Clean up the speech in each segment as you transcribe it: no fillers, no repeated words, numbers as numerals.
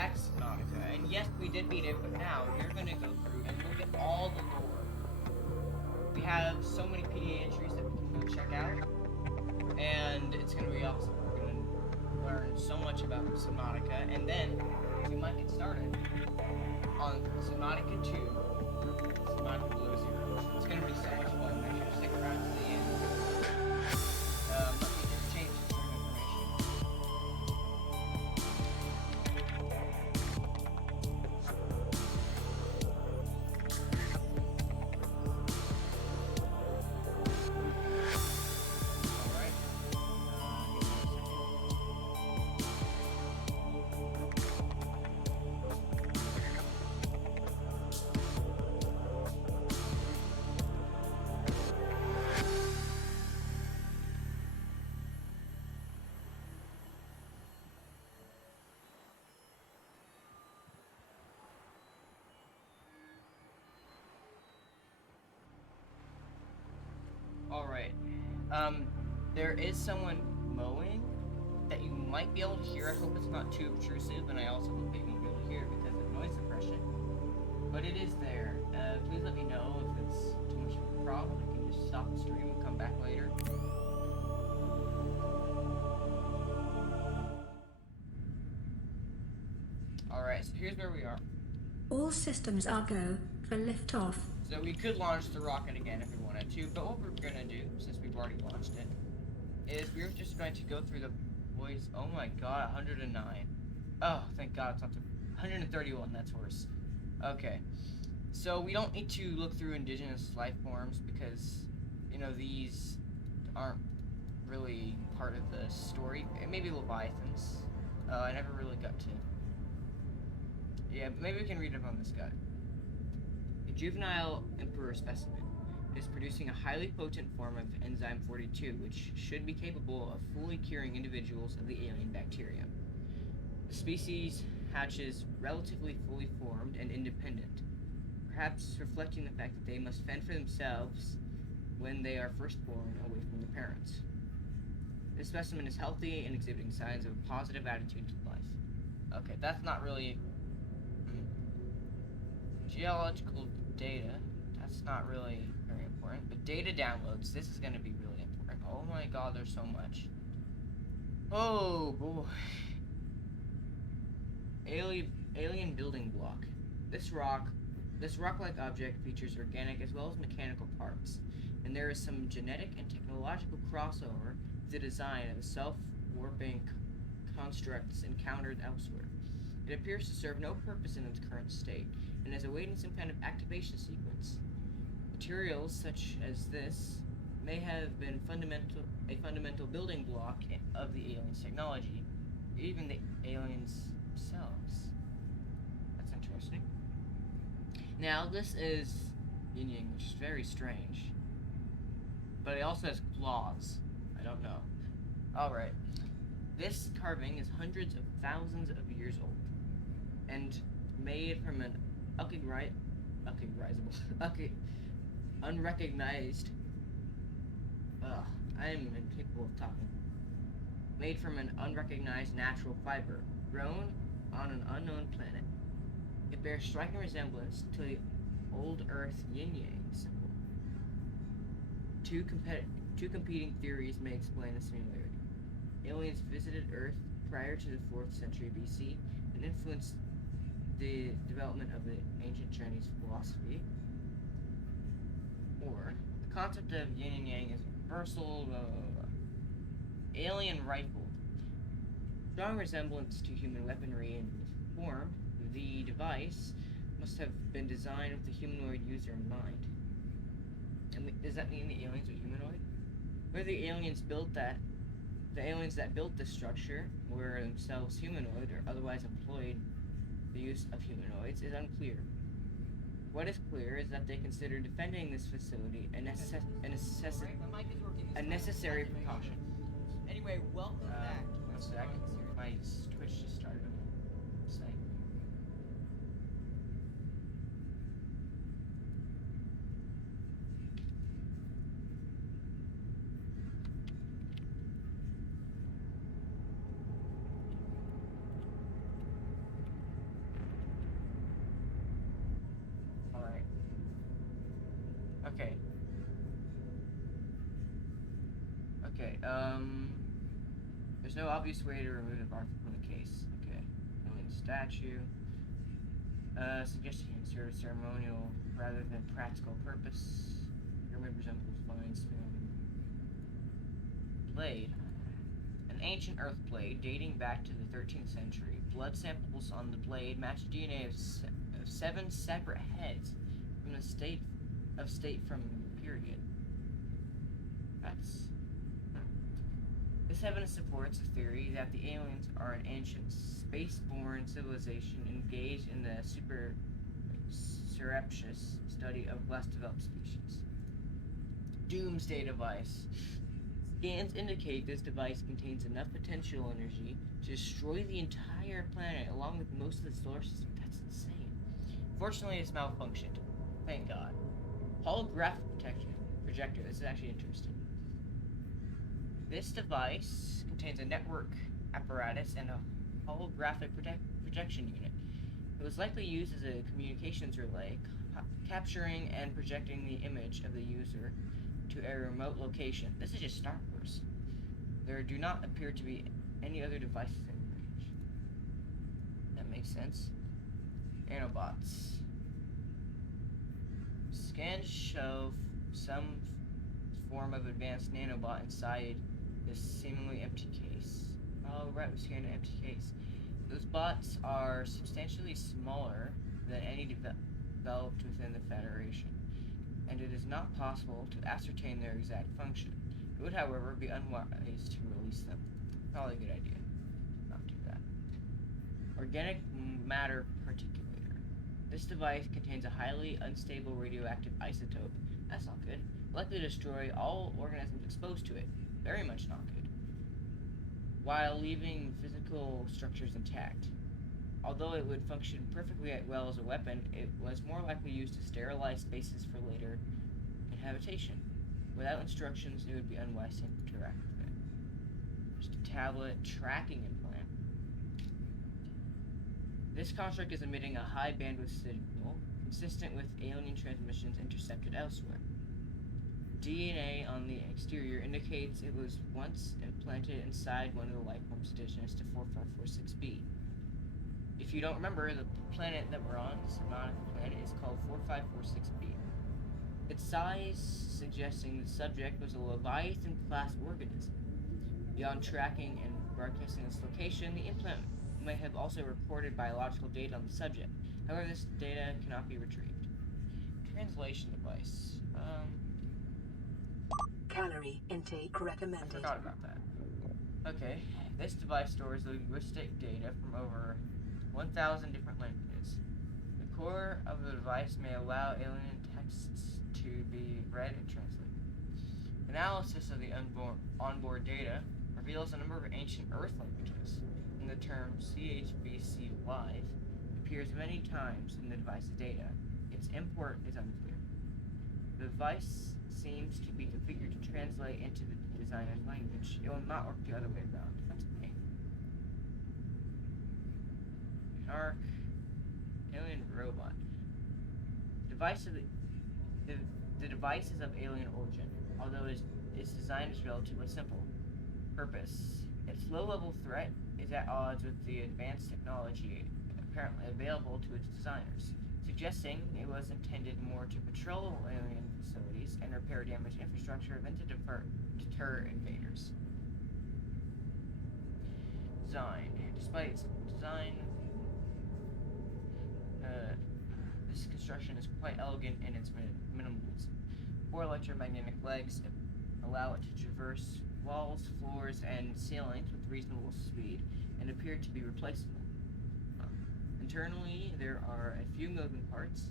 back to Subnautica, and yes, we did beat it, but now we're gonna go through and look at all the lore. We have so many PDA entries that we can go check out, and it's gonna be awesome. We're gonna learn so much about Subnautica, and then we might get started on Subnautica 2, Subnautica Below Zero. It's gonna be so much fun. Make sure to stick around to the end. Let me just change some information. Alright. Give me a second. Alright. There is someone mowing that you might be able to hear. I hope it's not too obtrusive, and I also hope that you won't be able to hear it because of noise suppression. But it is there. Please let me know if it's too much of a problem. I can just stop the stream and come back later. Alright, so here's where we are. All systems are go for liftoff. So we could launch the rocket again if we wanted to, but what we're gonna do, since we've already launched it, is we're just going to go through the voice. Oh my god, 109. Oh, thank god it's not the 131, that's worse. Okay. So we don't need to look through indigenous life forms because, you know, these aren't really part of the story. Maybe leviathans. I never really got to. Yeah, maybe we can read up on this guy. A juvenile emperor specimen is producing a highly potent form of enzyme 42, which should be capable of fully curing individuals of the alien bacteria. The species hatches relatively fully formed and independent, perhaps reflecting the fact that they must fend for themselves when they are first born away from their parents. This specimen is healthy and exhibiting signs of a positive attitude to life. Okay, that's not really... Geological data, that's not really very important, but data downloads, this is going to be really important. Oh my god, there's so much. Oh boy. Alien building block. This rock-like object features organic as well as mechanical parts, and there is some genetic and technological crossover with the design of the self-warping constructs encountered elsewhere. It appears to serve no purpose in its current state, and is awaiting some kind of activation sequence. Materials such as this may have been a fundamental building block of the aliens' technology, or even the aliens themselves. That's interesting. Now, this is yin yang, which is very strange. But it also has claws. I don't know. Alright. This carving is hundreds of thousands of years old, and made from an unrecognized. I am incapable of talking. Made from an unrecognized natural fiber, grown on an unknown planet. It bears striking resemblance to the old Earth yin-yang symbol. Two competing theories may explain the similarity. Aliens visited Earth prior to the 4th century BC and influenced the development of the ancient Chinese philosophy. Or the concept of yin and yang is universal. Alien rifle. Strong resemblance to human weaponry in form, the device must have been designed with the humanoid user in mind. And does that mean the aliens are humanoid? Whether the aliens that built this structure were themselves humanoid or otherwise employed the use of humanoids is unclear. What is clear is that they consider defending this facility a necessary precaution. Anyway, welcome back. One sec. My Twitch just started saying. no obvious way to remove the article from the case. Okay. Alien statue. Suggesting insert ceremonial rather than practical purpose. Pyramid resembles fine stone. Blade. An ancient earth blade dating back to the 13th century. Blood samples on the blade match DNA of 7 separate heads from the state from the period. This evidence supports the theory that the aliens are an ancient space-borne civilization engaged in the surreptitious study of less developed species. Doomsday device. Scans indicate this device contains enough potential energy to destroy the entire planet along with most of the solar system. That's insane. Fortunately, it's malfunctioned. Thank God. Holographic projector. This is actually interesting. This device contains a network apparatus and a holographic projection unit. It was likely used as a communications relay, capturing and projecting the image of the user to a remote location. This is just Star Wars. There do not appear to be any other devices in range. That makes sense. Nanobots. Scans show some form of advanced nanobot inside this seemingly empty case. Oh, right, we scanned an empty case. Those bots are substantially smaller than any developed within the Federation, and it is not possible to ascertain their exact function. It would, however, be unwise to release them. Probably a good idea. Not do that. Organic matter particulator. This device contains a highly unstable radioactive isotope. That's not good. Likely to destroy all organisms exposed to it. Very much not good. While leaving physical structures intact. Although it would function perfectly well as a weapon, it was more likely used to sterilize spaces for later habitation. Without instructions, it would be unwise to interact with it. Just a tablet tracking implant. This construct is emitting a high bandwidth signal consistent with alien transmissions intercepted elsewhere. DNA on the exterior indicates it was once implanted inside one of the life forms indigenous to 4546b. If you don't remember, the planet that we're on, the Subnautica planet, is called 4546b. Its size suggesting the subject was a Leviathan-class organism. Beyond tracking and broadcasting its location, the implant may have also recorded biological data on the subject. However, this data cannot be retrieved. Translation device. Calorie intake I recommended. forgot about that. Okay, this device stores linguistic data from over 1,000 different languages. The core of the device may allow alien texts to be read and translated. Analysis of the onboard data reveals a number of ancient Earth languages, and the term CHBC Live appears many times in the device's data. Its import is unclear. The device seems to be configured to translate into the designer's language. It will not work the other way around. That's a pain. Arc. Alien robot. The device is of alien origin, although its design is relatively simple. Purpose. Its low-level threat is at odds with the advanced technology apparently available to its designers, suggesting it was intended more to patrol alien facilities and repair damaged infrastructure than to deter invaders. Design. Despite its design, this construction is quite elegant in its minimalism. 4 electromagnetic legs allow it to traverse walls, floors, and ceilings with reasonable speed and appear to be replaceable. Internally, there are a few moving parts,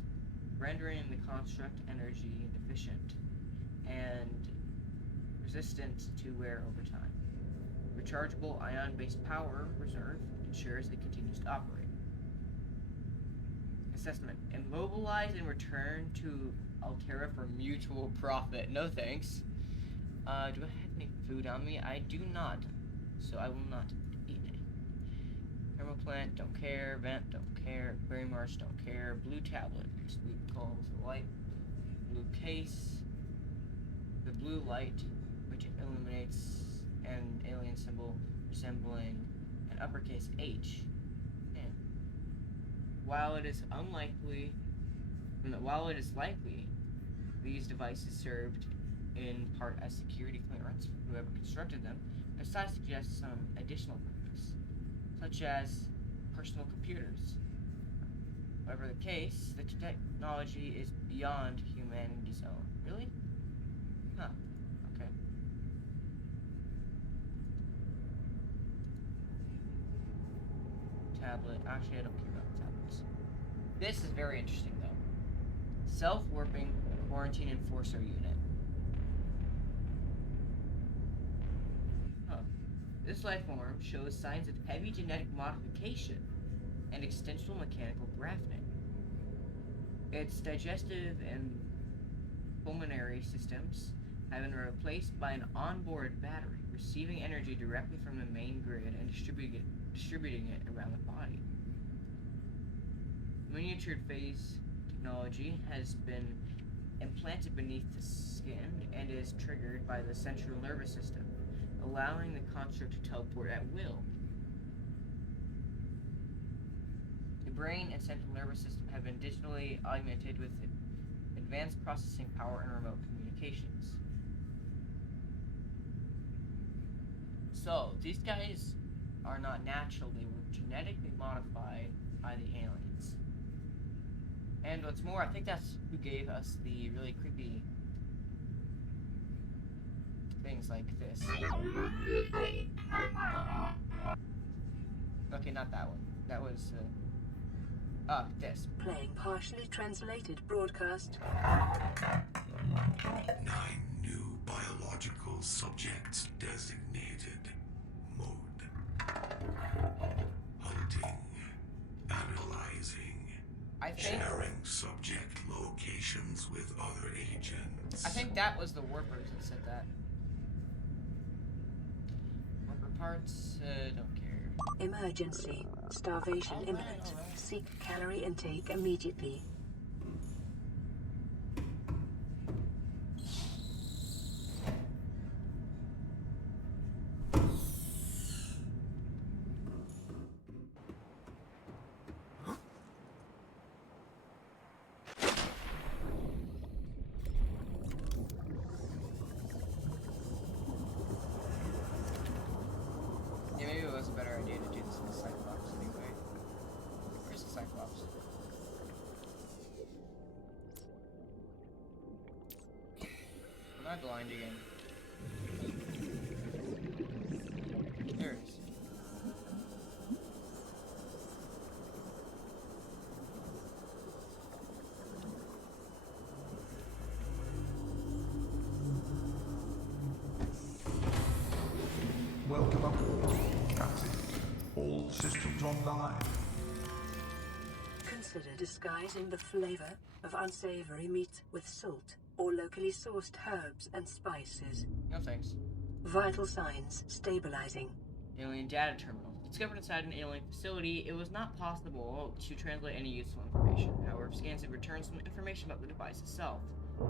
rendering the construct energy efficient and resistant to wear over time. Rechargeable ion-based power reserve ensures it continues to operate. Assessment. Immobilize and return to Altera for mutual profit. No thanks. Do I have any food on me? I do not, so I will not eat any. Thermoplant, don't care. Vent, don't care. Berry marsh, don't care. Blue tablet, sweet calls the light. Blue case. The blue light, which illuminates an alien symbol, resembling an uppercase H. And while it is likely these devices served in part as security clearance for whoever constructed them, the site suggests some additional purpose, such as personal computers. Whatever the case, the technology is beyond humanity's own. Really? Huh. Okay. Tablet. Actually, I don't care about the tablets. This is very interesting, though. Self-warping quarantine enforcer unit. Huh. This life form shows signs of heavy genetic modification and extensional mechanical grafting. Its digestive and pulmonary systems have been replaced by an onboard battery, receiving energy directly from the main grid and distributing it around the body. Miniatured phase technology has been implanted beneath the skin and is triggered by the central nervous system, allowing the construct to teleport at will. The brain and central nervous system have been digitally augmented with advanced processing power and remote communications. So, these guys are not natural, they were genetically modified by the aliens. And what's more, I think that's who gave us the really creepy things like this. Okay, not that one. That was, this. Playing partially translated broadcast. 9 new biological subjects designated. Mode. Hunting. Analyzing. Sharing subject locations with other agents. I think that was the warpers that said that. Warper parts, don't care. Emergency. Starvation imminent. Seek calorie intake immediately. Yeah, maybe it was a better idea to do this in the Cyclops anyway. Where's the Cyclops? Am I blind again? There it is. Welcome aboard, Captain. All systems online. Consider disguising the flavor of unsavory meat with salt or locally sourced herbs and spices. No thanks. Vital signs stabilizing. Alien data terminal. Discovered inside an alien facility, it was not possible to translate any useful information. However, scans have returned some information about the device itself.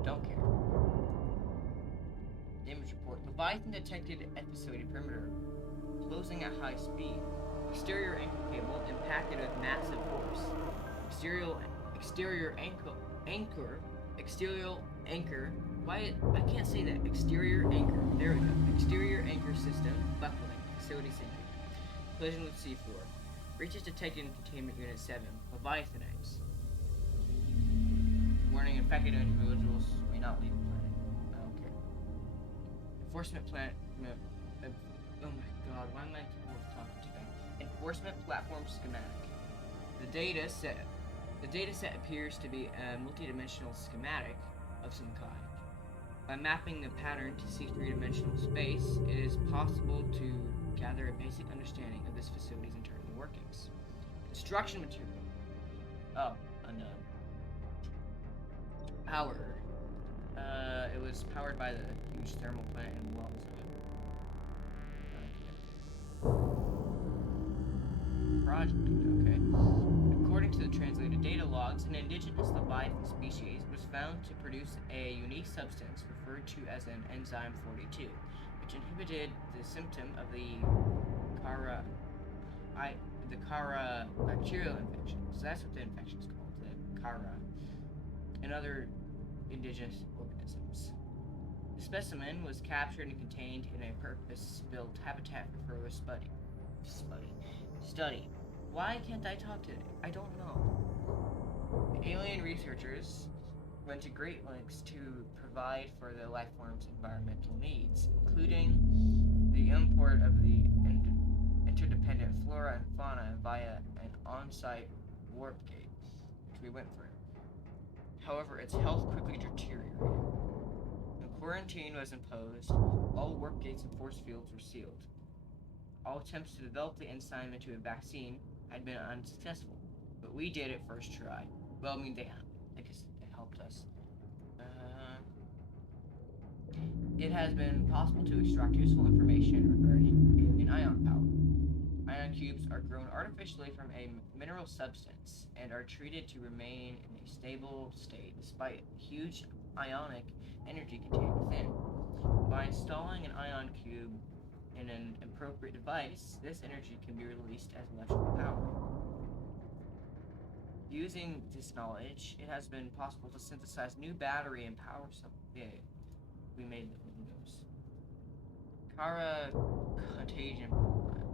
Don't care. Damage report. Leviathan detected at facility perimeter. Closing at high speed. Exterior anchor cable impacted with massive force. Exterior anchor. Why? I can't say that. Exterior anchor. There we go. Exterior anchor system buckling. Facility sinking. Collision with seafloor. Breaches detected in containment unit 7. Leviathan eggs. Warning: infected individuals may not leave the planet. I don't care. Enforcement planet. Oh my god, why am I talking today? Enforcement platform schematic. The data set appears to be a multidimensional schematic of some kind. By mapping the pattern to see three-dimensional space, it is possible to gather a basic understanding of this facility's internal workings. Construction material. Oh, unknown. Power. It was powered by the huge thermal plant in Wells. Project, okay. According to the translated data logs, an indigenous Leviathan species was found to produce a unique substance referred to as an enzyme 42, which inhibited the symptom of the the Kara bacterial infection. So that's what the infection is called, the Kara, and other indigenous organisms. The specimen was captured and contained in a purpose-built habitat for further study. Why can't I talk today? I don't know. The alien researchers went to great lengths to provide for the life form's environmental needs, including the import of the interdependent flora and fauna via an on-site warp gate, which we went through. However, its health quickly deteriorated. When quarantine was imposed, all warp gates and force fields were sealed. All attempts to develop the enzyme into a vaccine had been unsuccessful, but we did it first try. Well, I mean, I guess they helped us. It has been possible to extract useful information regarding alien ion power. Ion cubes are grown artificially from a mineral substance and are treated to remain in a stable state despite huge ionic energy contained within. By installing an ion cube in an appropriate device, this energy can be released as electrical power. Using this knowledge, it has been possible to synthesize new battery and power we made the windows. Kara Contagion Program.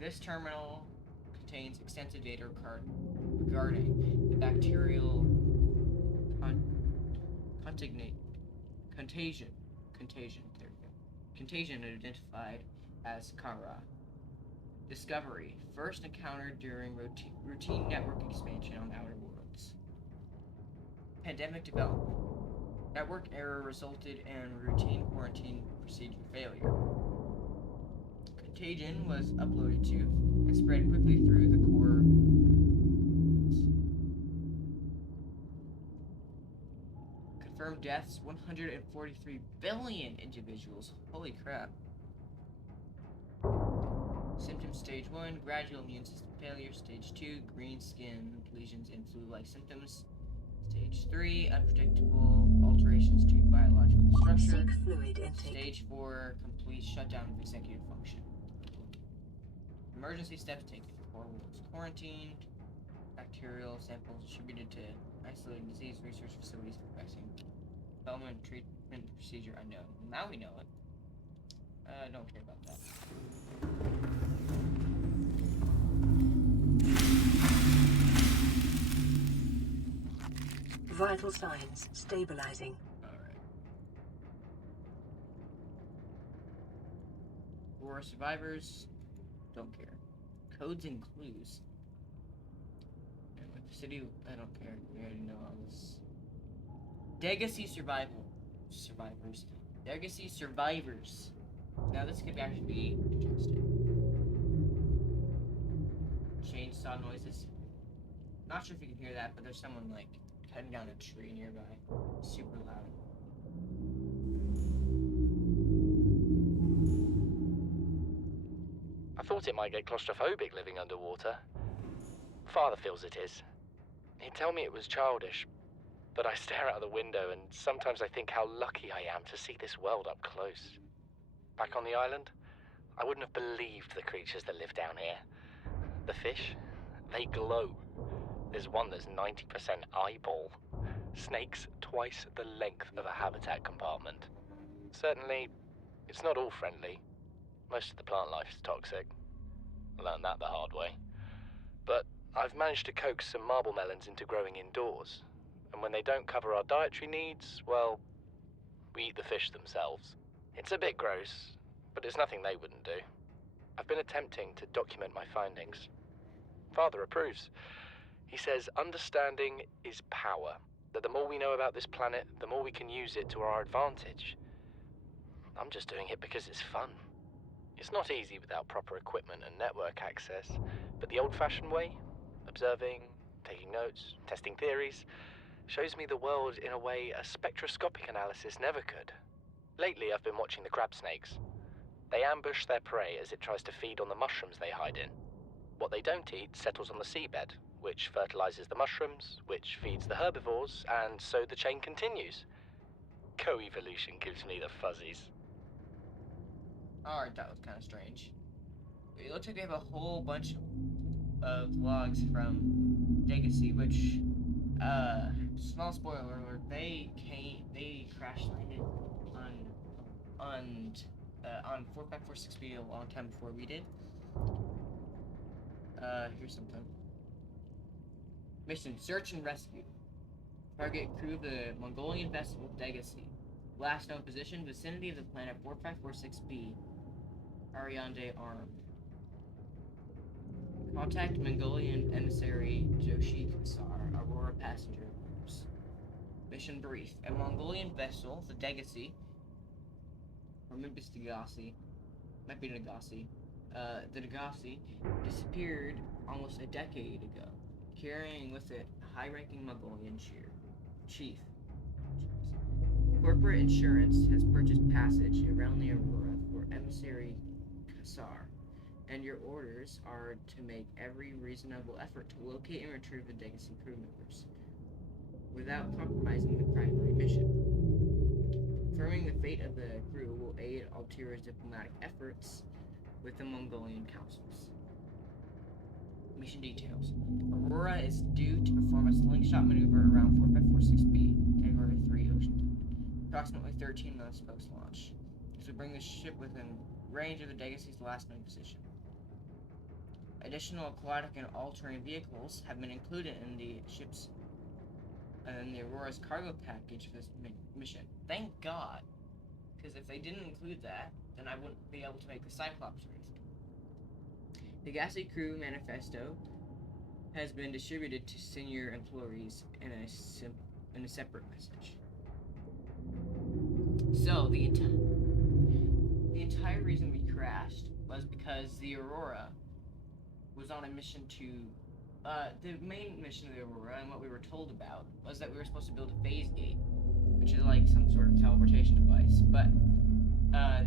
This terminal contains extensive data regarding the bacterial contagion identified as Kara. Discovery, first encountered during routine network expansion on outer worlds. Pandemic development. Network error resulted in routine quarantine procedure failure. Contagion was uploaded to and spread quickly through the core. Confirmed deaths, 143 billion individuals. Holy crap. Symptoms stage 1, gradual immune system failure. Stage 2, green skin lesions and flu-like symptoms. Stage 3, unpredictable alterations to biological structure. Seek fluid intake. Stage 4, complete shutdown of executive function. Emergency steps taken. 4 worlds quarantined. Bacterial samples distributed to isolated disease research facilities for vaccine development, treatment procedure unknown. Now we know it. I don't care about that. Vital signs stabilizing. Alright. For survivors, don't care. Codes and clues. And with the city, I don't care. We already know all this. Legacy survivors. Legacy survivors. Now this could actually be interesting. Chainsaw noises. Not sure if you can hear that, but there's someone like cutting down a tree nearby. Super loud. I thought it might get claustrophobic living underwater. Father feels it is. He'd tell me it was childish, but I stare out the window and sometimes I think how lucky I am to see this world up close. Back on the island, I wouldn't have believed the creatures that live down here. The fish, they glow. There's one that's 90% eyeball. Snakes twice the length of a habitat compartment. Certainly, it's not all friendly. Most of the plant life is toxic. I learned that the hard way. But I've managed to coax some marble melons into growing indoors. And when they don't cover our dietary needs, well, we eat the fish themselves. It's a bit gross, but it's nothing they wouldn't do. I've been attempting to document my findings. Father approves. He says understanding is power, that the more we know about this planet, the more we can use it to our advantage. I'm just doing it because it's fun. It's not easy without proper equipment and network access, but the old-fashioned way, observing, taking notes, testing theories, shows me the world in a way a spectroscopic analysis never could. Lately, I've been watching the crab snakes. They ambush their prey as it tries to feed on the mushrooms they hide in. What they don't eat settles on the seabed, which fertilizes the mushrooms, which feeds the herbivores, and so the chain continues. Co-evolution gives me the fuzzies. Alright, that was kind of strange. It looks like they have a whole bunch of logs from Legacy, which, small spoiler alert, they crash landed on 4546B a long time before we did. Here's something. Mission: Search and Rescue. Target crew of the Mongolian vessel Legacy. Last known position: vicinity of the planet 4546B. Ariande armed. Contact Mongolian emissary Joshi Kasar, Aurora passenger groups. Mission brief: a Mongolian vessel, the Legacy, or maybe it's Degassi, might be Degassi. The Degassi disappeared almost a decade ago, carrying with it a high-ranking Mongolian chief. Corporate insurance has purchased passage around the Aurora for emissary Kasar, and your orders are to make every reasonable effort to locate and retrieve the Legacy crew members, without compromising the primary mission. Confirming the fate of the crew will aid Altira's diplomatic efforts with the Mongolian councils. Mission details. Aurora is due to perform a slingshot maneuver around 4546B, Category 3 Ocean Time, approximately 13 months post-launch. This will bring the ship within range of the Legacy's last known position. Additional aquatic and all-terrain vehicles have been included in the ship's and the Aurora's cargo package for this mission. Thank God, because if they didn't include that, then I wouldn't be able to make the Cyclops race. The Legacy crew manifesto has been distributed to senior employees in a separate message. So the entire reason we crashed was because the Aurora was on a mission to the main mission of the Aurora, and what we were told about was that we were supposed to build a phase gate, which is like some sort of teleportation device. But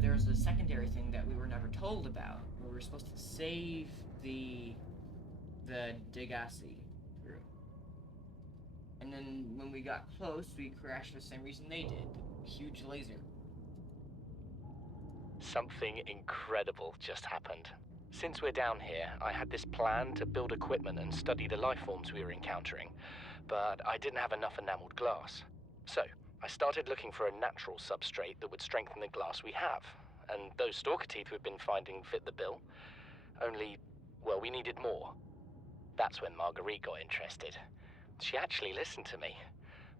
there was a secondary thing that we were never told about, where we were supposed to save the Degassi crew. And then when we got close, we crashed for the same reason they did. Huge laser. Something incredible just happened. Since we're down here, I had this plan to build equipment and study the life forms we were encountering, but I didn't have enough enameled glass. So, I started looking for a natural substrate that would strengthen the glass we have, and those stalker teeth we've been finding fit the bill. Only, well, we needed more. That's when Marguerite got interested. She actually listened to me,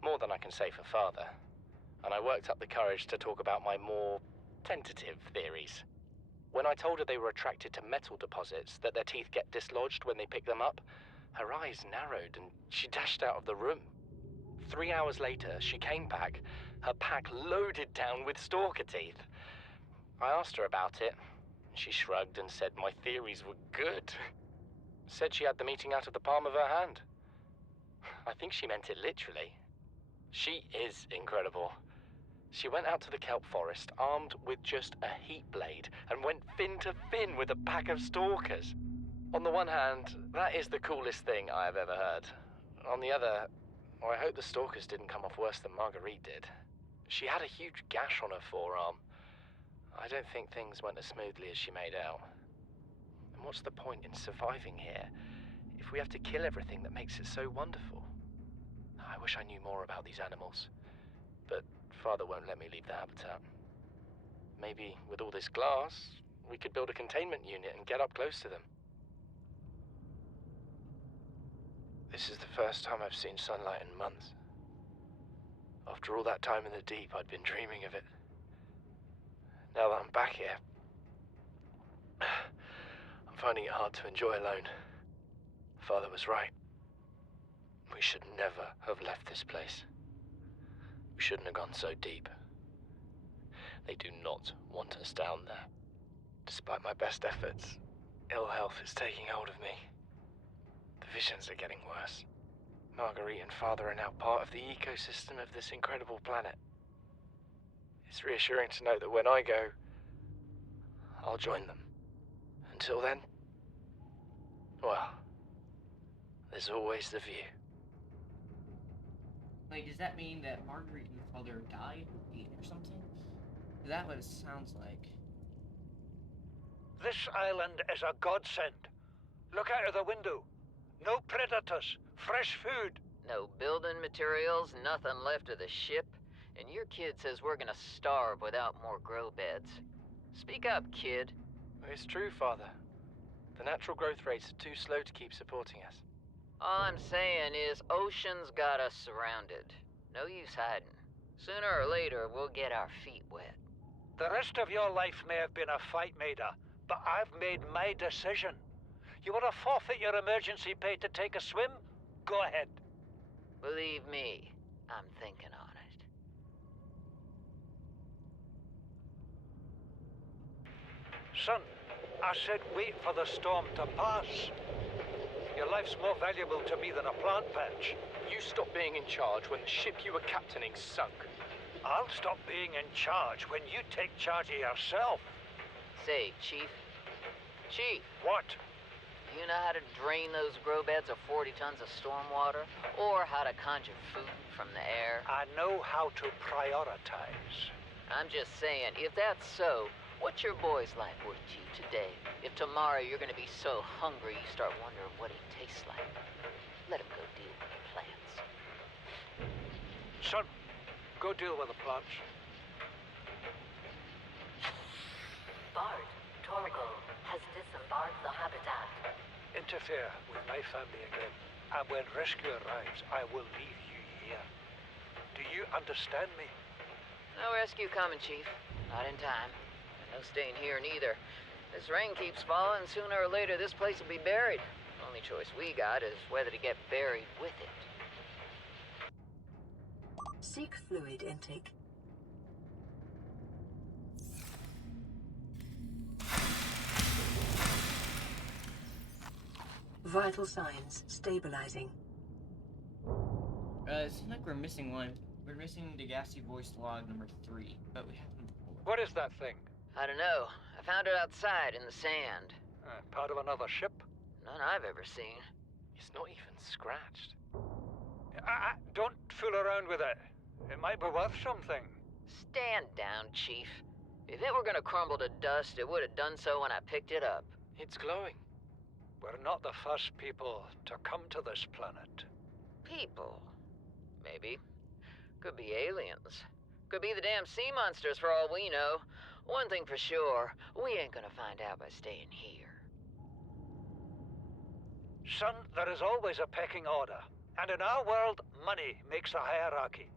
more than I can say for father, and I worked up the courage to talk about my more tentative theories. When I told her they were attracted to metal deposits, that their teeth get dislodged when they pick them up, her eyes narrowed and she dashed out of the room. 3 hours later, she came back, her pack loaded down with stalker teeth. I asked her about it. She shrugged and said my theories were good. Said she had the meeting out of the palm of her hand. I think she meant it literally. She is incredible. She went out to the kelp forest armed with just a heat blade and went fin to fin with a pack of stalkers. On the one hand, that is the coolest thing I have ever heard. On the other, well, I hope the stalkers didn't come off worse than Marguerite did. She had a huge gash on her forearm. I don't think things went as smoothly as she made out. And what's the point in surviving here if we have to kill everything that makes it so wonderful? I wish I knew more about these animals, but Father won't let me leave the habitat. Maybe with all this glass, we could build a containment unit and get up close to them. This is the first time I've seen sunlight in months. After all that time in the deep, I'd been dreaming of it. Now that I'm back here, I'm finding it hard to enjoy alone. Father was right. We should never have left this place. We shouldn't have gone so deep. They do not want us down there. Despite my best efforts, ill health is taking hold of me. The visions are getting worse. Marguerite and Father are now part of the ecosystem of this incredible planet. It's reassuring to know that when I go, I'll join them. Until then, well, there's always the view. Like, does that mean that Marguerite and Father died or something? Is that what it sounds like? This island is a godsend. Look out of the window. No predators, fresh food. No building materials, nothing left of the ship, and your kid says we're gonna starve without more grow beds. Speak up, kid. It's true, Father. The natural growth rates are too slow to keep supporting us. All I'm saying is ocean's got us surrounded. No use hiding. Sooner or later, we'll get our feet wet. The rest of your life may have been a fight, Maida, but I've made my decision. You want to forfeit your emergency pay to take a swim? Go ahead. Believe me, I'm thinking on it. Son, I said wait for the storm to pass. Your life's more valuable to me than a plant patch. You stopped being in charge when the ship you were captaining sunk. I'll stop being in charge when you take charge of yourself. Say, Chief. Chief, What? do you know how to drain those grow beds of 40 tons of stormwater? Or how to conjure food from the air? I know how to prioritize. I'm just saying, if that's so, what's your boy's life worth to you today? If tomorrow you're gonna be so hungry you start wondering what he tastes like, let him go deal with the plants. Son, go deal with the plants. Bard, Torgal has disembarked the habitat. Interfere with my family again, and when rescue arrives, I will leave you here. Do you understand me? No rescue coming, Chief. Not in time. And no staying here neither. This rain keeps falling, sooner or later this place will be buried. Only choice we got is whether to get buried with it. Seek fluid intake. Vital signs stabilizing. It seems like we're missing one. We're missing the gassy voice log number 3, but we have them before. What is that thing? I don't know. I found it outside in the sand. Part of another ship? None I've ever seen. It's not even scratched. Don't fool around with it. It might be worth something. Stand down, Chief. If it were gonna crumble to dust, it would have done so when I picked it up. It's glowing. We're not the first people to come to this planet. People. Maybe. Could be aliens. Could be the damn sea monsters for all we know. One thing for sure, we ain't gonna find out by staying here. Son, there is always a pecking order. And in our world, money makes a hierarchy.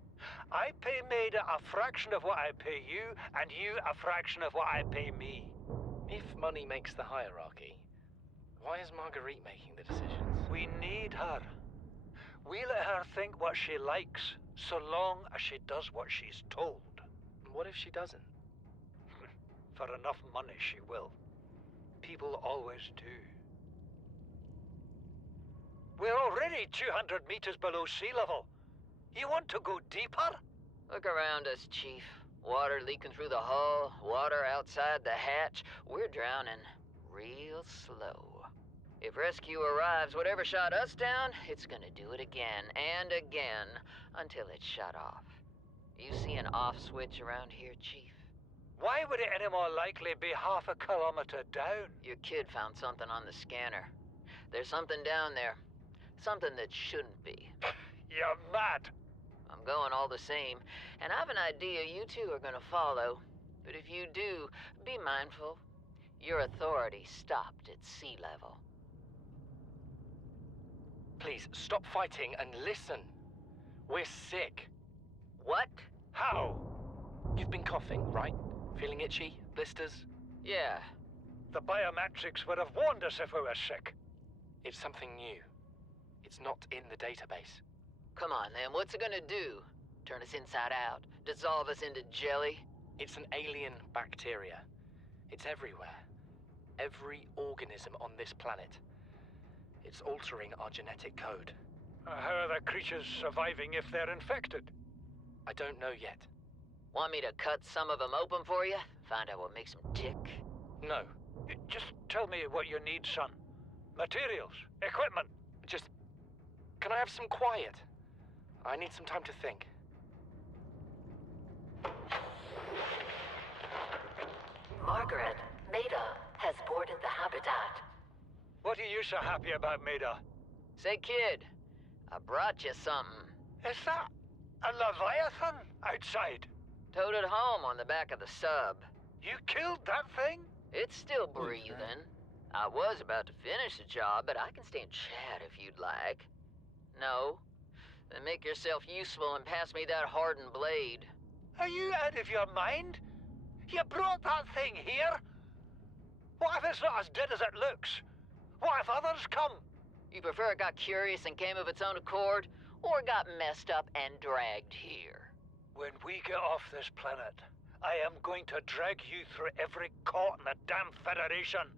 I pay Maida a fraction of what I pay you, and you a fraction of what I pay me. If money makes the hierarchy, why is Marguerite making the decisions? We need her. We let her think what she likes, so long as she does what she's told. What if she doesn't? For enough money, she will. People always do. We're already 200 meters below sea level. You want to go deeper? Look around us, Chief. Water leaking through the hull, water outside the hatch. We're drowning real slow. If rescue arrives, whatever shot us down, it's gonna do it again and again until it's shut off. You see an off switch around here, Chief? Why would it any more likely be half a kilometer down? Your kid found something on the scanner. There's something down there. Something that shouldn't be. You're mad. I'm going all the same, and I've an idea you two are gonna follow. But if you do, be mindful. Your authority stopped at sea level. Please, stop fighting and listen. We're sick. What? How? You've been coughing, right? Feeling itchy? Blisters? Yeah. The biometrics would have warned us if we were sick. It's something new. It's not in the database. Come on, then. What's it gonna do? Turn us inside out? Dissolve us into jelly? It's an alien bacteria. It's everywhere. Every organism on this planet. It's altering our genetic code. How are the creatures surviving if they're infected? I don't know yet. Want me to cut some of them open for you? Find out what makes them tick? No. Just tell me what you need, son. Materials, equipment. Just... Can I have some quiet? I need some time to think. Margaret, Maida, has boarded the habitat. What are you so happy about, Maida? Say, kid, I brought you something. Is that a Leviathan outside? Towed it home on the back of the sub. You killed that thing? It's still breathing. I was about to finish the job, but I can stay and chat if you'd like. No? Then make yourself useful and pass me that hardened blade. Are you out of your mind? You brought that thing here? What if it's not as dead as it looks? What if others come? You prefer it got curious and came of its own accord, or got messed up and dragged here? When we get off this planet, I am going to drag you through every court in the damn Federation.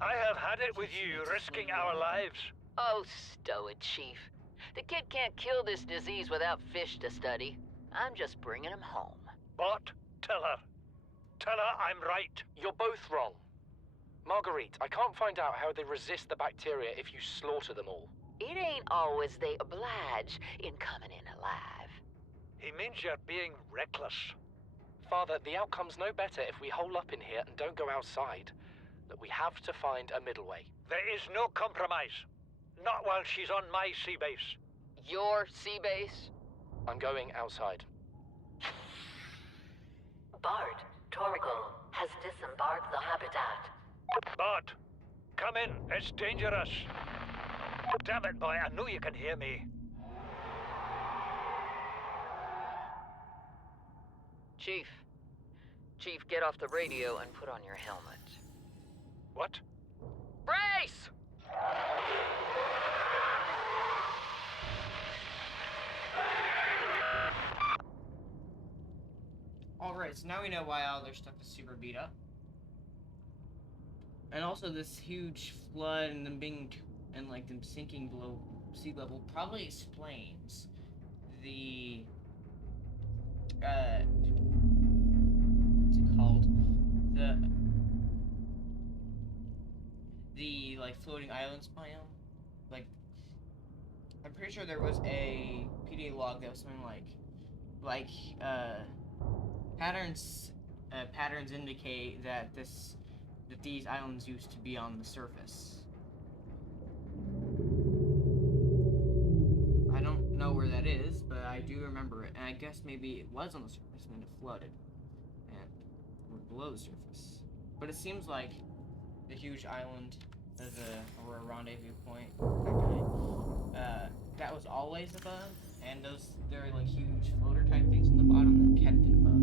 I have had it with you, risking our lives. Oh, stow it, Chief. The kid can't kill this disease without fish to study. I'm just bringing him home. But tell her. Tell her I'm right. You're both wrong. Marguerite, I can't find out how they resist the bacteria if you slaughter them all. It ain't always they oblige in coming in alive. He means you're being reckless. Father, the outcome's no better if we hole up in here and don't go outside. Look, we have to find a middle way. There is no compromise. Not while she's on my sea base. Your sea base? I'm going outside. Bard, Torgal has disembarked the habitat. Bart, come in. It's dangerous. Damn it, boy. I know you can hear me. Chief. Chief, get off the radio and put on your helmet. What? Brace! Alright, so now we know why all their stuff is super beat up. And also this huge flood and them being, and like them sinking below sea level probably explains the, what's it called? The like floating islands biome. Like, I'm pretty sure there was a PDA log that was something like, patterns indicate that these islands used to be on the surface. I don't know where that is, but I do remember it, and I guess maybe it was on the surface and then it flooded, and we're below the surface. But it seems like the huge island as a rendezvous point, that was always above, and there are like huge floater type things in the bottom that kept it above.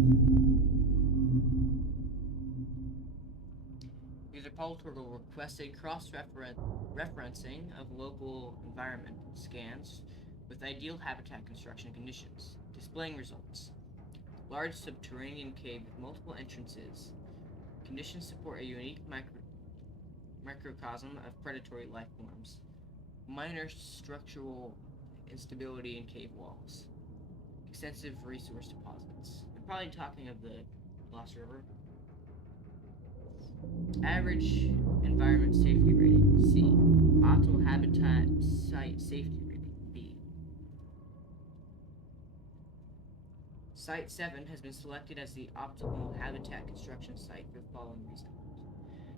User Paul Turtle requested cross-referencing of local environment scans with ideal habitat construction conditions, displaying results. Large subterranean cave with multiple entrances. Conditions support a unique microcosm of predatory life forms. Minor structural instability in cave walls. Extensive resource deposits. They're probably talking of the Lost River. Average environment safety rating, C. Optimal habitat site safety rating, B. Site 7 has been selected as the optimal habitat construction site for the following reasons.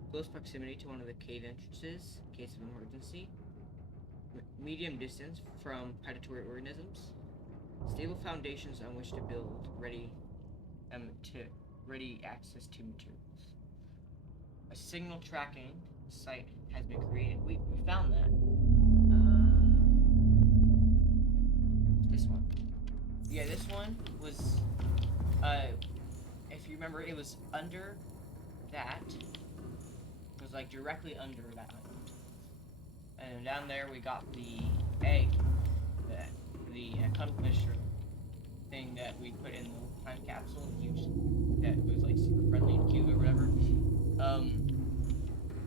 Close proximity to one of the cave entrances in case of emergency. Medium distance from predatory organisms. Stable foundations on which to build. Ready access to materials. A signal tracking site has been created. We found that. This one. Yeah, this one was, if you remember, it was under that. It was like directly under that island. And down there we got the egg, the accomplisher thing that we put in the time capsule, that was like super friendly and cute or whatever.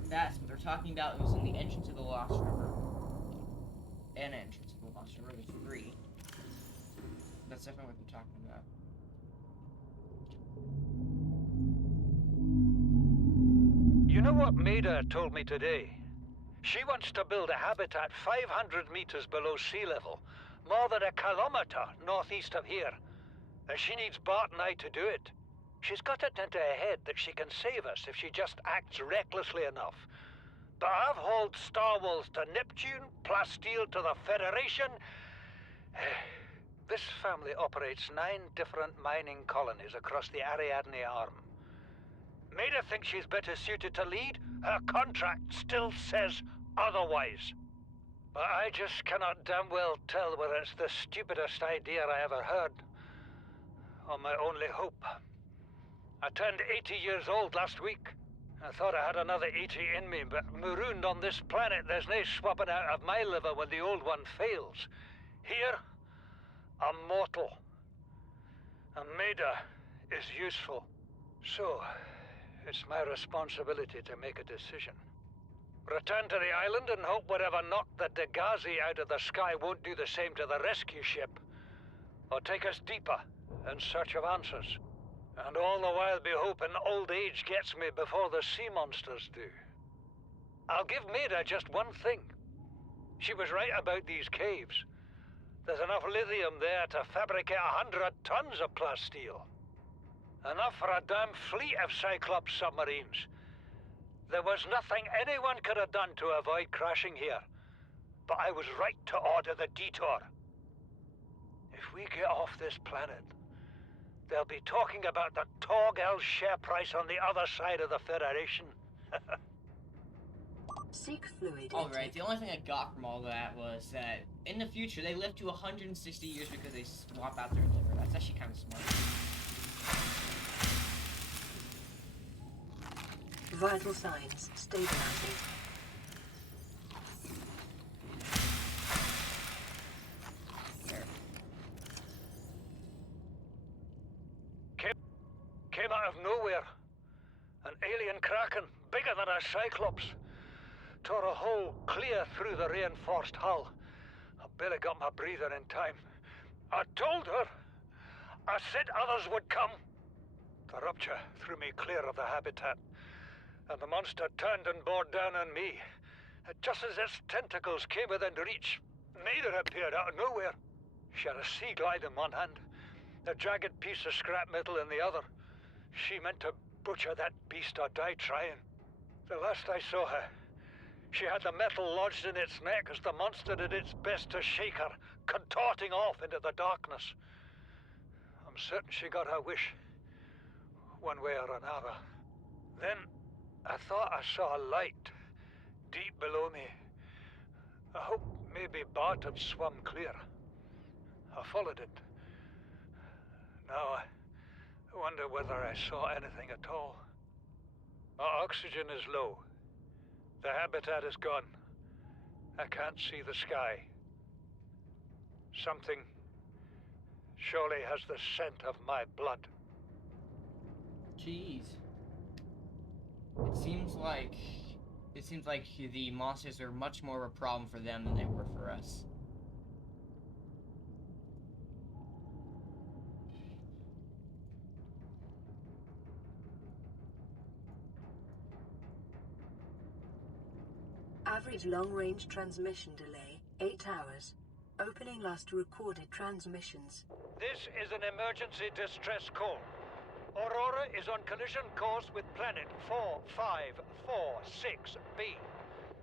That's what they're talking about. It was in the entrance of the Lost River. An entrance of the Lost River. There's 3. That's definitely what they're talking about. You know what Maida told me today? She wants to build a habitat 500 meters below sea level, more than 1 kilometer northeast of here. And she needs Bart and I to do it. She's got it into her head that she can save us if she just acts recklessly enough. But I've hauled Star Wars to Neptune, Plasteel to the Federation. This family operates 9 different mining colonies across the Ariadne Arm. Maida thinks she's better suited to lead. Her contract still says otherwise. But I just cannot damn well tell whether it's the stupidest idea I ever heard, or my only hope. I turned 80 years old last week. I thought I had another 80 in me, but marooned on this planet, there's no swapping out of my liver when the old one fails. Here, I'm mortal. And Maida is useful. So, it's my responsibility to make a decision. Return to the island and hope whatever knocked the Dagazi out of the sky won't do the same to the rescue ship. Or take us deeper in search of answers. And all the while be hoping old age gets me before the sea monsters do. I'll give Maida just one thing. She was right about these caves. There's enough lithium there to fabricate 100 tons of plasteel. Enough for a damn fleet of Cyclops submarines. There was nothing anyone could have done to avoid crashing here. But I was right to order the detour. If we get off this planet, they'll be talking about the Torgal share price on the other side of the Federation. Seek fluid Alright, intake. the only thing I got from all that was that in the future they live to 160 years because they swap out their liver. That's actually kind of smart. Vital signs stabilizing. There. Came out of nowhere. An alien kraken, bigger than a cyclops. Tore a hole clear through the reinforced hull. I barely got my breather in time. I told her. I said others would come. The rupture threw me clear of the habitat, and the monster turned and bore down on me. Just as its tentacles came within reach, Maida appeared out of nowhere. She had a sea glide in one hand, a jagged piece of scrap metal in the other. She meant to butcher that beast or die trying. The last I saw her, she had the metal lodged in its neck as the monster did its best to shake her, contorting off into the darkness. I'm certain she got her wish, one way or another. Then, I thought I saw a light deep below me. I hoped maybe Bart had swum clear. I followed it. Now I wonder whether I saw anything at all. My oxygen is low. The habitat is gone. I can't see the sky. Something surely has the scent of my blood. Jeez. It seems like the monsters are much more of a problem for them than they were for us. Average long-range transmission delay, 8 hours. Opening last recorded transmissions. This is an emergency distress call. Aurora is on collision course with planet 4546b.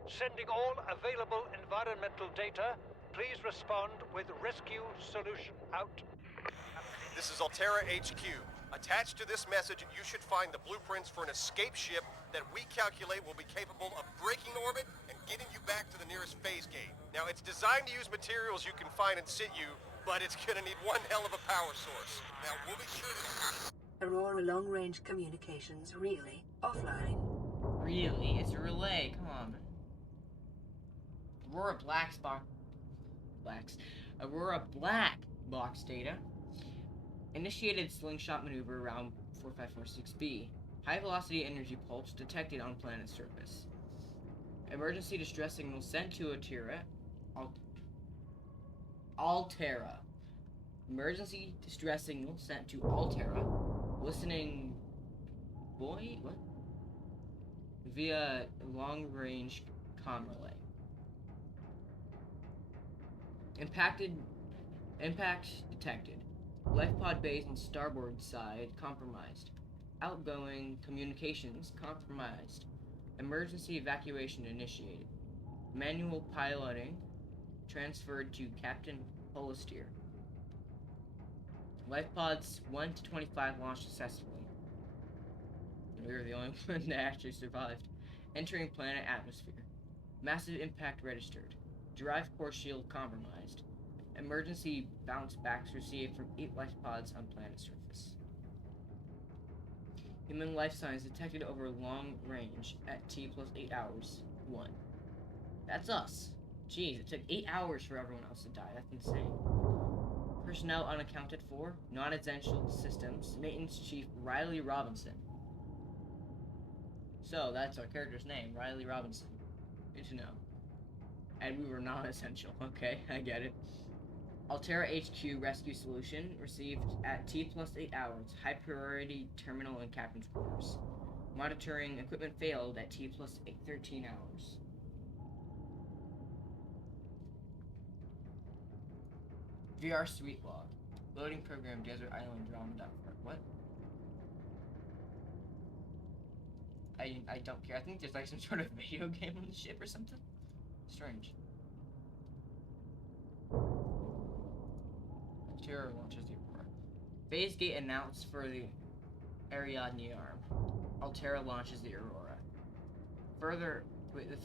Sending all available environmental data. Please respond with rescue solution. Out. This is Altera HQ. Attached to this message, you should find the blueprints for an escape ship that we calculate will be capable of breaking orbit and getting you back to the nearest phase gate. Now, it's designed to use materials you can find in situ, but it's gonna need one hell of a power source. Now, we'll be sure to... Aurora long-range communications really offline. Really? It's a relay. Come on. Aurora Black box data. Initiated slingshot maneuver around 4546b. High velocity energy pulse detected on planet surface. Emergency distress signal sent to Altera. Emergency distress signal sent to Altera. Listening. What? Via long range comm relay. Impact detected. Life pod bays on starboard side compromised. outgoing communications compromised. Emergency evacuation initiated. Manual piloting transferred to Captain Holistier. Life pods 1 to 25 launched successfully. We were the only one that actually survived. Entering planet atmosphere. Massive impact registered. Drive core shield compromised. Emergency bounce backs received from 8 life pods on planet surface. Human life signs detected over long range at T plus 8 hours. 1. That's us. Jeez, it took 8 hours for everyone else to die. That's insane. Personnel unaccounted for. Non-essential systems. Maintenance Chief Riley Robinson. So, that's our character's name, Riley Robinson. Good to know. And we were non-essential. Okay, I get it. Altera HQ rescue solution received at T plus 8 hours. High priority terminal and captain's quarters. Monitoring equipment failed at T plus 13 hours. VR suite log. Loading program Desert Island Drama. What? I don't care. I think there's like some sort of video game on the ship or something. Strange. Terror launches the Aurora. Phase gate announced for the Ariadne arm. Altera launches the Aurora. Further, the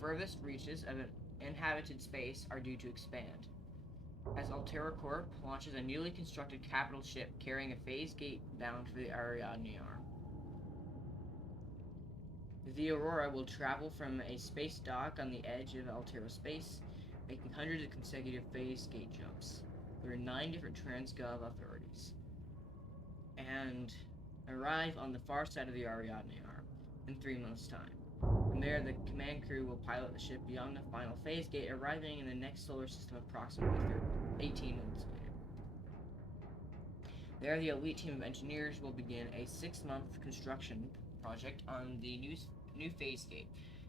furthest reaches of an inhabited space are due to expand. As Altera Corp launches a newly constructed capital ship carrying a phase gate bound for the Ariadne arm. The Aurora will travel from a space dock on the edge of Altera space, making hundreds of consecutive phase gate jumps. There are 9 different Transgov authorities, and arrive on the far side of the Ariadne arm in 3 months' time. From there, the command crew will pilot the ship beyond the final phase gate, arriving in the next solar system approximately 18 months later. There, the elite team of engineers will begin a 6-month construction project on the new phase gate,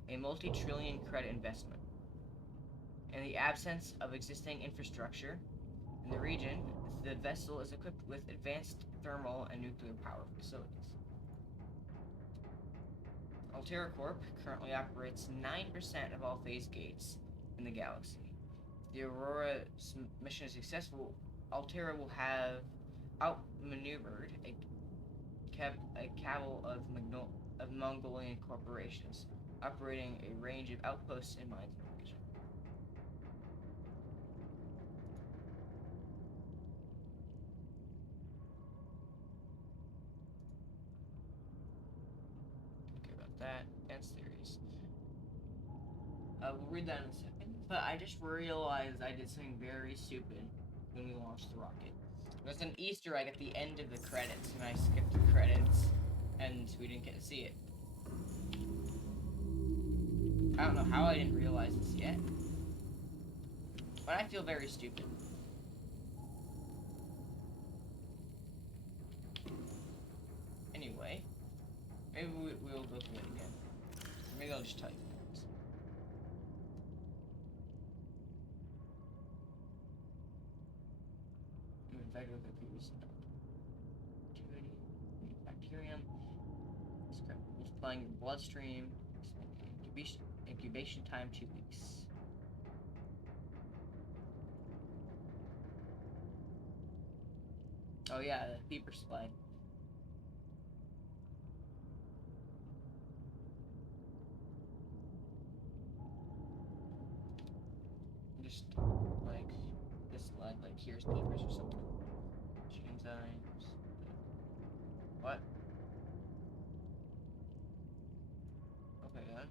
a multi-trillion credit investment. In the absence of existing infrastructure in the region, the vessel is equipped with advanced thermal and nuclear power facilities. Altera Corp currently operates 9% of all phase gates in the galaxy. If the Aurora's mission is successful, Altera will have outmaneuvered a cabal of Mongolian corporations, operating a range of outposts and mines in the region. Okay, about that. Advanced theories. We'll read that in a second, but I just realized I did something very stupid when we launched the rocket. There's an Easter egg at the end of the credits, and I skipped the credits, and we didn't get to see it. I don't know how I didn't realize this yet, but I feel very stupid. Anyway, maybe we'll go through it again. Maybe I'll just tell you. Infected with the previous activity, bacterium, multiplying your bloodstream, incubation time 2 weeks. Oh yeah, the peeper slide. Just like this slide, like here's peepers or something. Enzymes. What? Okay, then.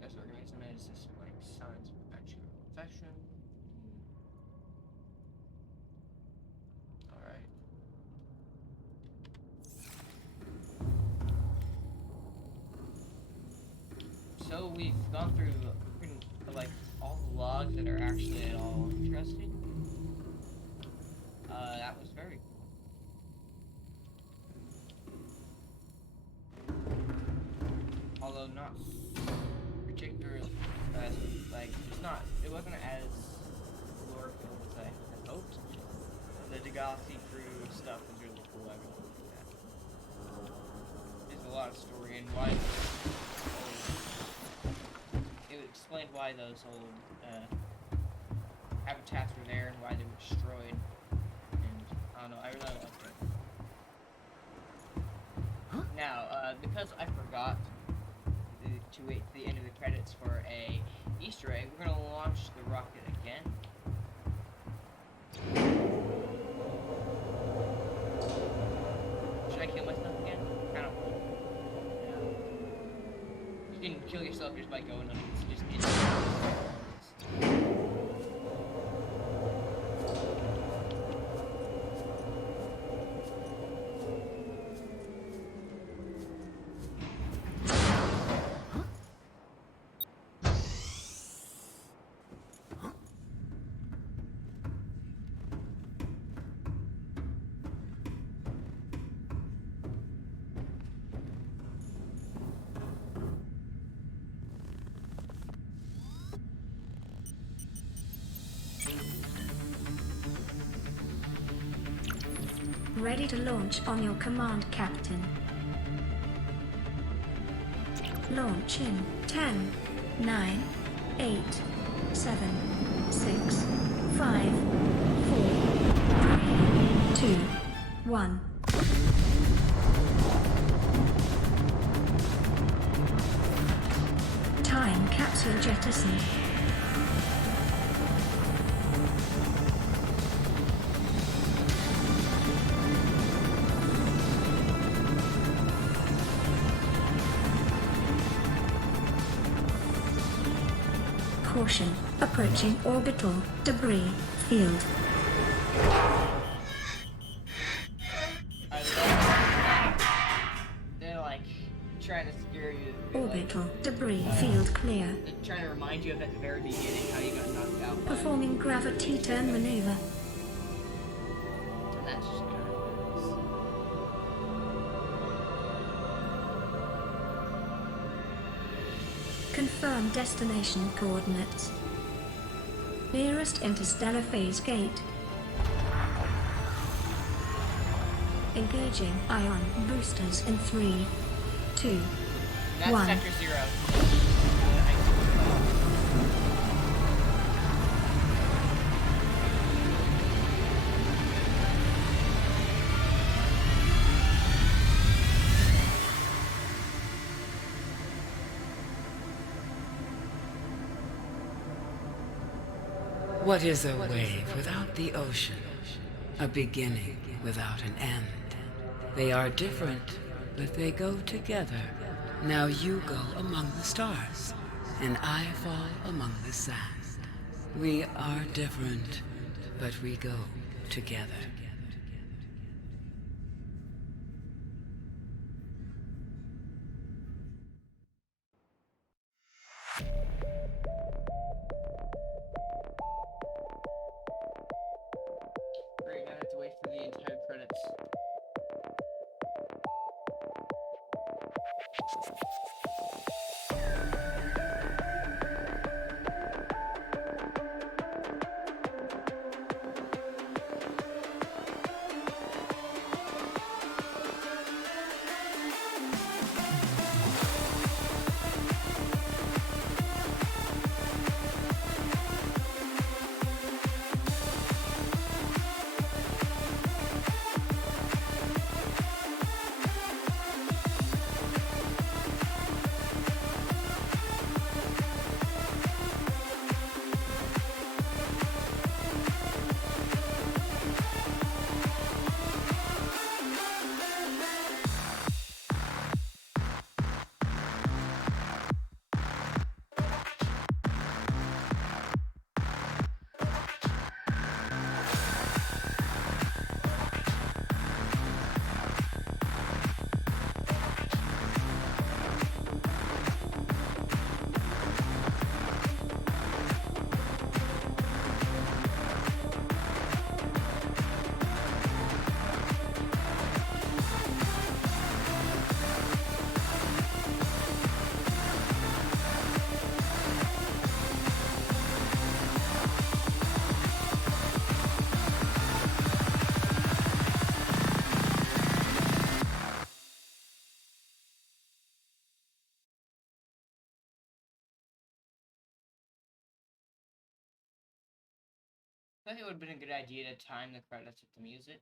This organism is displaying signs of bacterial infection. Alright. So we've gone through like all the logs that are actually at all interesting. That was very cool. like, it wasn't as lore filled as I had hoped. The Degassi crew stuff was really cool. I really liked that. There's a lot of story and why it explained why those old habitats were there and why they were destroyed. And I don't know, I really liked it. Now, because I forgot to wait to the end of the credits for a Easter egg, we're gonna launch the rocket again. Should I kill myself again? Kind of. Yeah. You can kill yourself just by going on it. It's just Ready to launch on your command, Captain. Launch in 10, 9, 8, 7, 6, 5, 4, 3, 2, 1. Time capsule jettisoned. Caution, approaching orbital debris field. They're like trying to scare you. Orbital debris field clear. They're trying to remind you of at the very beginning how you got knocked out. Performing gravity turn maneuver. And that's just kind of Confirm destination coordinates. Nearest interstellar phase gate. Engaging ion boosters in 3, 2, That's 1. Sector 0. What is a wave without the ocean? A beginning without an end. They are different, but they go together. Now you go among the stars, and I fall among the sand. We are different, but we go together. Great, now I have to wait for the entire credits. I think it would have been a good idea to time the credits with the music.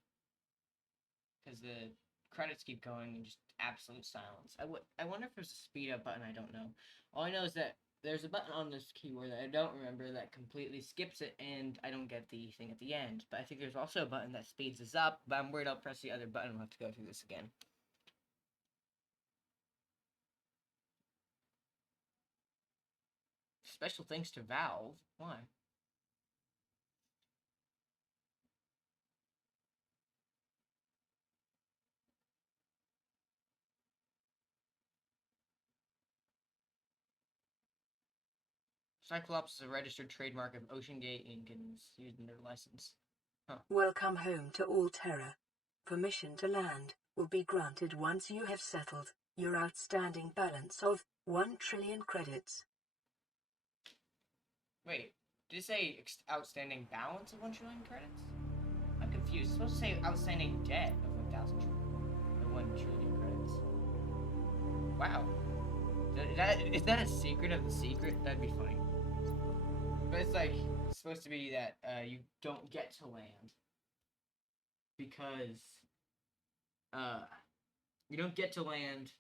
Because the credits keep going in just absolute silence. I wonder if there's a speed up button, I don't know. All I know is that there's a button on this keyboard that I don't remember that completely skips it, and I don't get the thing at the end. But I think there's also a button that speeds us up, but I'm worried I'll press the other button and we'll have to go through this again. Special thanks to Valve. Why? Cyclops is a registered trademark of Ocean Gate Inc. and is used in their license. Huh. Welcome home to Alterra. Permission to land will be granted once you have settled your outstanding balance of 1 trillion credits. Wait, did it say outstanding balance of 1 trillion credits? I'm confused. It's supposed to say outstanding debt of 1,000 or 1 trillion credits. Wow. Is that a secret of the secret? That'd be funny. But it's like, it's supposed to be that you don't get to land because you don't get to land.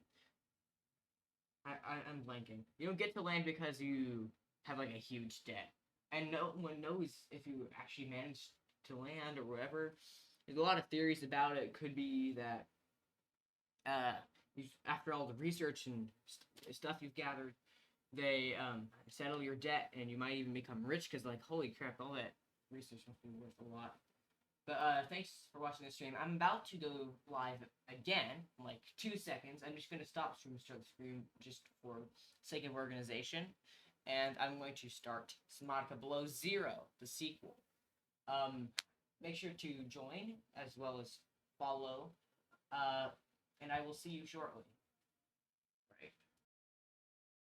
I'm blanking. You don't get to land because you have like a huge debt, and no one knows if you actually managed to land or whatever. There's a lot of theories about it. It could be that after all the research and stuff you've gathered, they settle your debt, and you might even become rich because, like, holy crap, all that research must be worth a lot. But thanks for watching this stream. I'm about to go live again in like 2 seconds. I'm just going to stop stream, start the stream just for sake of organization. And I'm going to start Subnautica Below Zero, the sequel. Make sure to join as well as follow. And I will see you shortly.